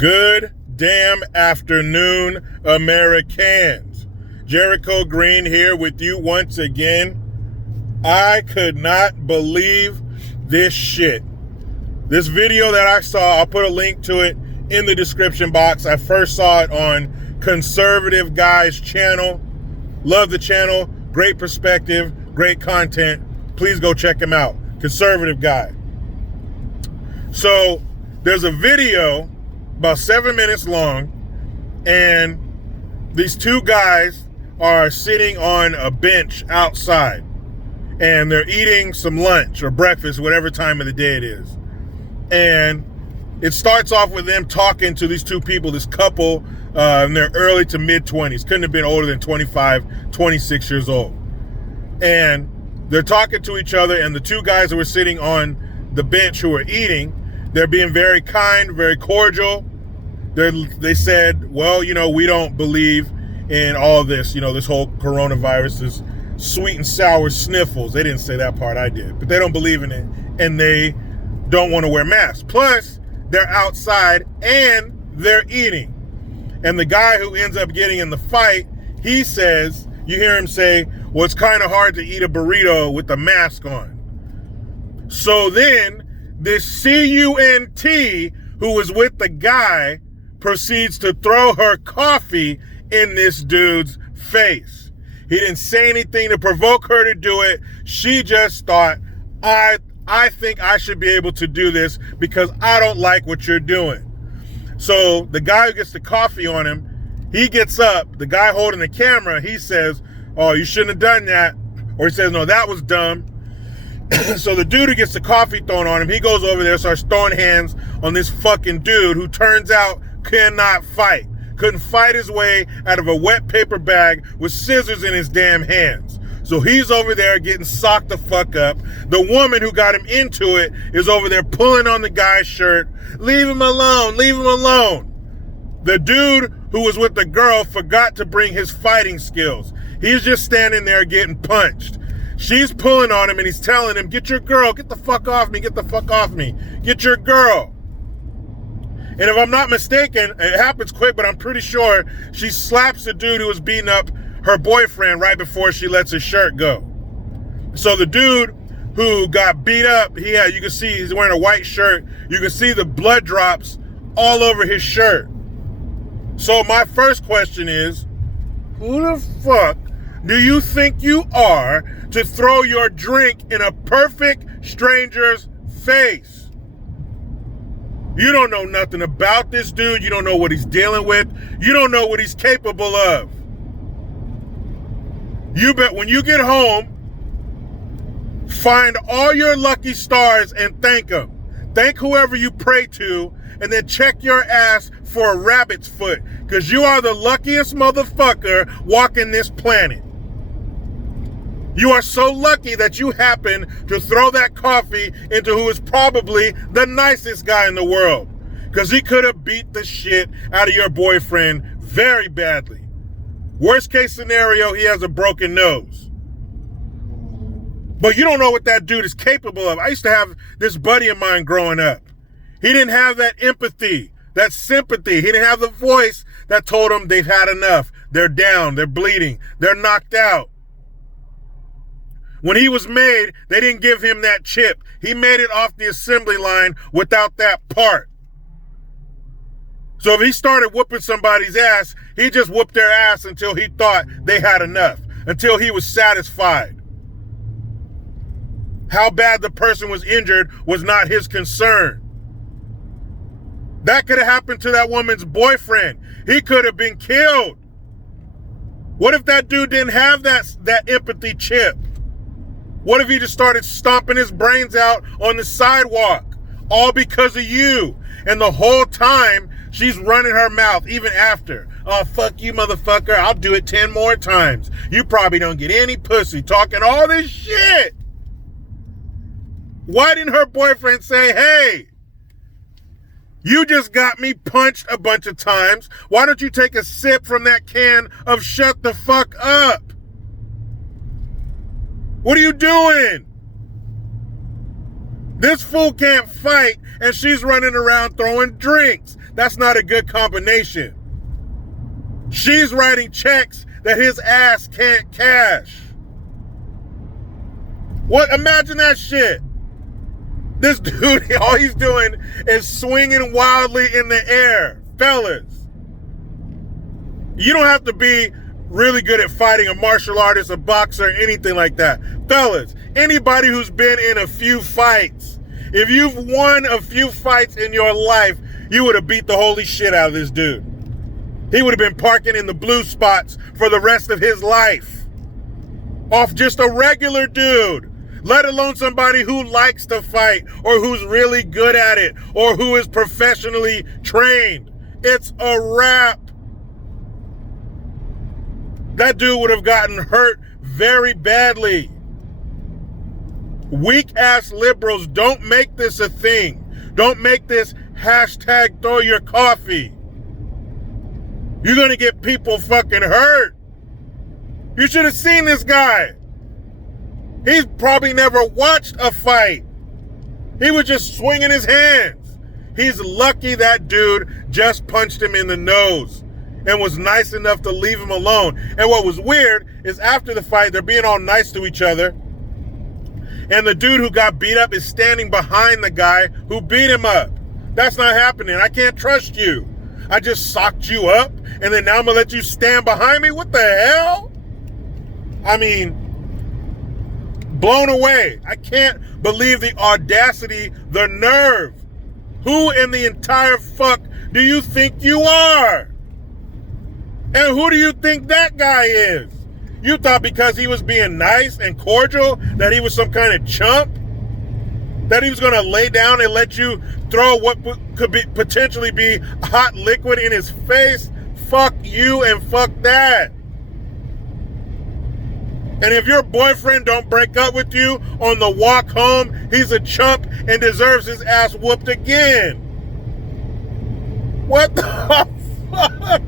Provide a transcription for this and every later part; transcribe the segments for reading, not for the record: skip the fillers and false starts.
Good damn afternoon, Americans. Jericho Green here with you once again. I could not believe this shit. This video that I saw, I'll put a link to it in the description box. I first saw it on Conservative Guy's channel. Love the channel. Great perspective. Great content. Please go check him out. Conservative Guy. So there's a video about 7 minutes long, and these two guys are sitting on a bench outside, and they're eating some lunch or breakfast, whatever time of the day it is. And it starts off with them talking to these two people, this couple in their early to mid-20s. Couldn't have been older than 25, 26 years old. And they're talking to each other, and the two guys who were sitting on the bench who were eating, they're being very kind, very cordial. They said, well, we don't believe in all this, this whole coronavirus, this sweet and sour sniffles. They didn't say that part, I did. But they don't believe in it, and they don't want to wear masks. Plus, they're outside, and they're eating. And the guy who ends up getting in the fight, he says, you hear him say, well, it's kind of hard to eat a burrito with a mask on. So then, this CUNT who was with the guy proceeds to throw her coffee in this dude's face. He didn't say anything to provoke her to do it. She just thought, I think I should be able to do this because I don't like what you're doing. So the guy who gets the coffee on him, he gets up. The guy holding the camera, he says, oh, you shouldn't have done that. Or he says, no, that was dumb. So the dude who gets the coffee thrown on him, he goes over there, starts throwing hands on this fucking dude who turns out cannot fight. Couldn't fight his way out of a wet paper bag with scissors in his damn hands. So he's over there getting socked the fuck up. The woman who got him into it is over there pulling on the guy's shirt. Leave him alone, leave him alone. The dude who was with the girl forgot to bring his fighting skills. He's just standing there getting punched. She's pulling on him and he's telling him, get your girl, get the fuck off me, get the fuck off me, get your girl. And if I'm not mistaken, it happens quick, but I'm pretty sure she slaps the dude who was beating up her boyfriend right before she lets his shirt go. So the dude who got beat up, you can see he's wearing a white shirt. You can see the blood drops all over his shirt. So my first question is, who the fuck do you think you are to throw your drink in a perfect stranger's face? You don't know nothing about this dude. You don't know what he's dealing with. You don't know what he's capable of. You bet when you get home, find all your lucky stars and thank them. Thank whoever you pray to, and then check your ass for a rabbit's foot, because you are the luckiest motherfucker walking this planet. You are so lucky that you happen to throw that coffee into who is probably the nicest guy in the world, because he could have beat the shit out of your boyfriend very badly. Worst case scenario, he has a broken nose. But you don't know what that dude is capable of. I used to have this buddy of mine growing up. He didn't have that empathy, that sympathy. He didn't have the voice that told him they've had enough. They're down, they're bleeding, they're knocked out. When he was made, they didn't give him that chip. He made it off the assembly line without that part. So if he started whooping somebody's ass, he just whooped their ass until he thought they had enough, until he was satisfied. How bad the person was injured was not his concern. That could have happened to that woman's boyfriend. He could have been killed. What if that dude didn't have that empathy chip? What if he just started stomping his brains out on the sidewalk? All because of you. And the whole time, she's running her mouth, even after. Oh, fuck you, motherfucker. I'll do it 10 more times. You probably don't get any pussy. Talking all this shit. Why didn't her boyfriend say, hey, you just got me punched a bunch of times. Why don't you take a sip from that can of shut the fuck up? What are you doing? This fool can't fight, and she's running around throwing drinks. that's not a good combination. She's writing checks that his ass can't cash. What? Imagine that shit. This dude, all he's doing is swinging wildly in the air. Fellas, you don't have to be really good at fighting, a martial artist, a boxer, anything like that. Fellas, anybody who's been in a few fights, if you've won a few fights in your life, you would have beat the holy shit out of this dude. He would have been parking in the blue spots for the rest of his life. Off just a regular dude. Let alone somebody who likes to fight or who's really good at it or who is professionally trained. It's a wrap. That dude would have gotten hurt very badly. Weak ass liberals, don't make this a thing. Don't make this hashtag throw your coffee. You're going to get people fucking hurt. You should have seen this guy. He's probably never watched a fight. He was just swinging his hands. He's lucky that dude just punched him in the nose and was nice enough to leave him alone. And what was weird is after the fight, they're being all nice to each other. And the dude who got beat up is standing behind the guy who beat him up. That's not happening. I can't trust you. I just socked you up, and then now I'm going to let you stand behind me? What the hell? I mean, blown away. I can't believe the audacity, the nerve. Who in the entire fuck do you think you are? And who do you think that guy is? You thought because he was being nice and cordial that he was some kind of chump? That he was going to lay down and let you throw what could be potentially be hot liquid in his face? Fuck you and fuck that. And if your boyfriend don't break up with you on the walk home, he's a chump and deserves his ass whooped again. What the fuck?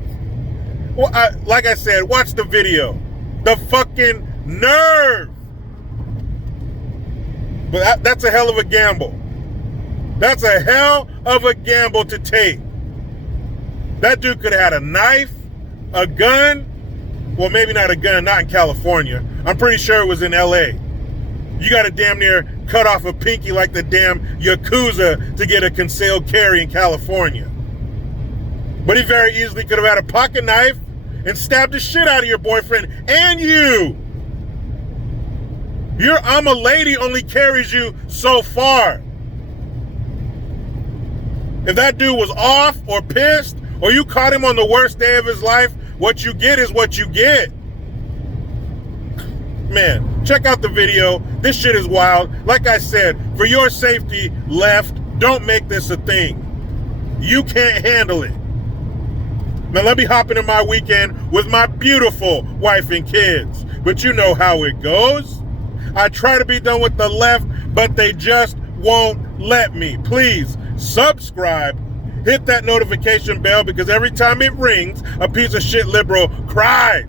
Well, like I said, watch the video. The fucking nerve. But that's a hell of a gamble. That's a hell of a gamble to take. That dude could have had a knife, a gun. Well, maybe not a gun, not in California. I'm pretty sure it was in LA. You got to damn near cut off a pinky like the damn Yakuza to get a concealed carry in California. But he very easily could have had a pocket knife and stabbed the shit out of your boyfriend and you. Your I'm a lady only carries you so far. If that dude was off or pissed, or you caught him on the worst day of his life, what you get is what you get. Man, check out the video. This shit is wild. Like I said, for your safety, left, don't make this a thing. You can't handle it. Now let me hop into my weekend with my beautiful wife and kids. But you know how it goes. I try to be done with the left, but they just won't let me. Please subscribe. Hit that notification bell because every time it rings, a piece of shit liberal cries.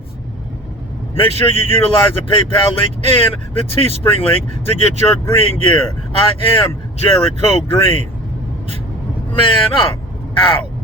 Make sure you utilize the PayPal link and the Teespring link to get your green gear. I am Jericho Green. Man, I'm out.